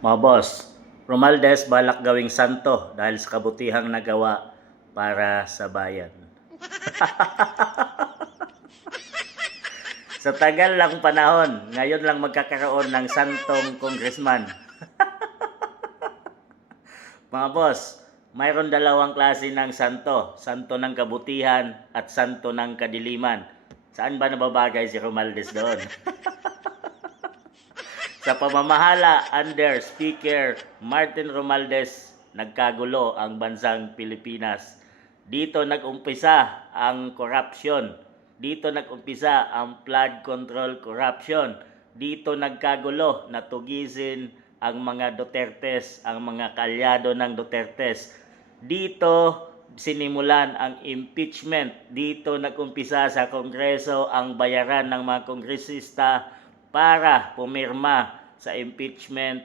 Mga boss, Romualdez balak gawing santo dahil sa kabutihang nagawa para sa bayan. Sa tagal lang panahon, ngayon lang magkakaroon ng santong congressman. Mga boss, mayroon dalawang klase ng santo. Santo ng kabutihan at santo ng kadiliman. Saan ba nababagay si Romualdez doon? Sa pamamahala under Speaker Martin Romualdez, nagkagulo ang bansang Pilipinas. Dito nag-umpisa ang corruption. Dito nag-umpisa ang flood control corruption. Dito nagkagulo na tugisin ang mga Dutertes, ang mga kalyado ng Dutertes. Dito sinimulan ang impeachment. Dito nag-umpisa sa Kongreso ang bayaran ng mga kongresista para pumirma sa impeachment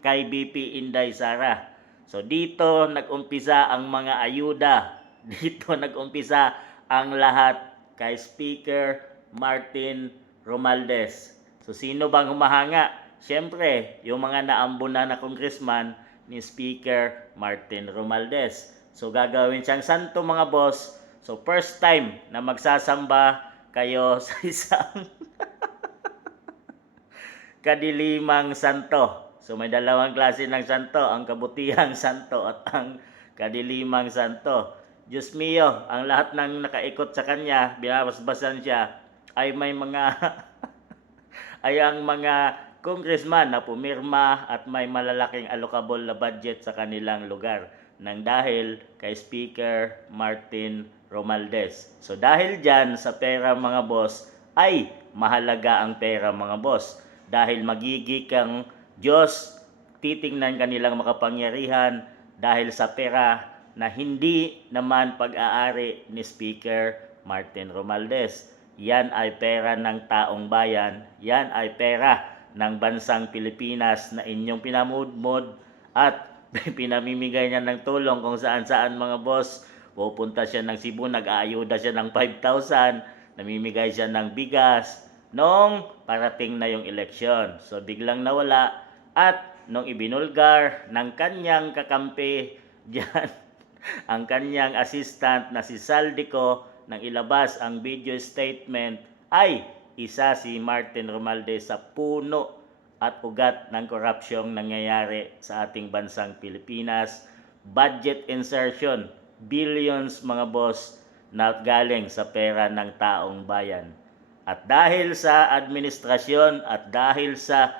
kay BP Inday Sara. So dito nag-umpisa ang mga ayuda. Dito nag-umpisa ang lahat kay Speaker Martin Romualdez. So sino bang humahanga? Siyempre, yung mga naambunan na congressman ni Speaker Martin Romualdez. So gagawin siyang santo mga boss. So first time na magsasamba kayo sa isang kadilimang santo. So may dalawang klase ng santo, ang kabutihang santo at ang kadilimang santo. Diyos mio, ang lahat ng nakaikot sa kanya, binabasbasan siya, ay may mga ay ang mga congressman na pumirma at may malalaking allocable na budget sa kanilang lugar nang dahil kay Speaker Martin Romualdez. So dahil dyan sa pera mga boss, ay mahalaga ang pera mga boss. Dahil magiging kang Diyos, titingnan kanilang makapangyarihan dahil sa pera na hindi naman pag-aari ni Speaker Martin Romualdez. Yan ay pera ng taong bayan, yan ay pera ng bansang Pilipinas na inyong pinamudmod at pinamimigay niya ng tulong kung saan-saan mga boss. Pupunta siya ng Cebu, nag-aayuda siya ng 5,000, namimigay siya ng bigas, nung parating na yung eleksyon. So biglang nawala at nung ibinulgar ng kanyang kakampi diyan ang kanyang assistant na si Saldico nang ilabas ang video statement ay isa si Martin Romualdez sa puno at ugat ng korupsyong nangyayari sa ating bansang Pilipinas. Budget insertion, billions mga boss na galing sa pera ng taong bayan. At dahil sa administrasyon at dahil sa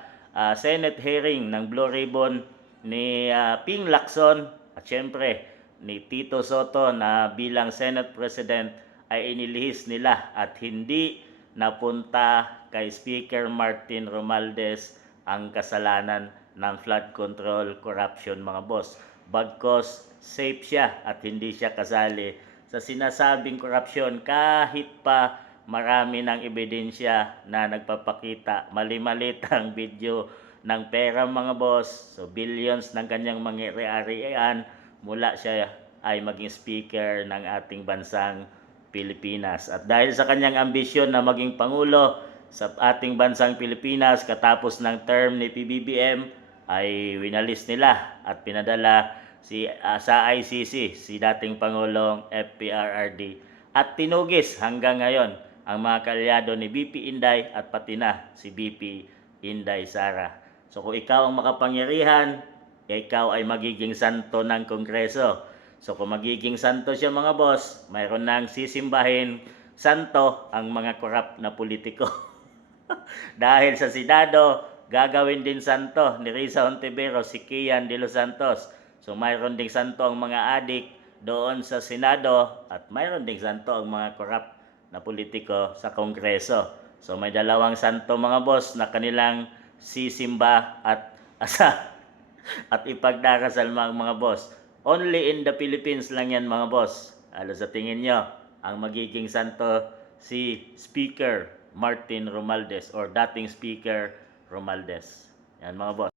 Senate hearing ng Blue Ribbon ni Ping Lacson at syempre ni Tito Soto na bilang Senate President ay inilihis nila at hindi napunta kay Speaker Martin Romualdez ang kasalanan ng flood control corruption mga boss. Bagkos safe siya at hindi siya kasali sa sinasabing korupsyon kahit pa marami ng ebidensya na nagpapakita, mali-mali ang video ng pera mga boss. So billions ng kanyang mga ari-arian mula siya ay maging speaker ng ating bansang Pilipinas. At dahil sa kanyang ambisyon na maging pangulo sa ating bansang Pilipinas katapos ng term ni PBBM ay winalis nila at pinadala sa ICC si dating Pangulong FPRRD at tinugis hanggang ngayon ang mga kalyado ni BP Inday at pati na si BP Inday Sara. So kung ikaw ang makapangyarihan, ikaw ay magiging santo ng Kongreso. So kung magiging santo siya mga boss, mayroon nang sisimbahin santo ang mga korap na politiko. Dahil sa Senado, gagawin din santo ni Risa Hontiveros si Kian de los Santos. So mayroon ding santo ang mga adik doon sa Senado at mayroon ding santo ang mga korap na politiko sa Kongreso. So may dalawang santo mga boss na kanilang sisimba at asa at ipagdarasal mga boss. Only in the Philippines lang yan mga boss. Sa tingin nyo, ang magiging santo si Speaker Martin Romualdez or dating Speaker Romualdez. Yan mga boss.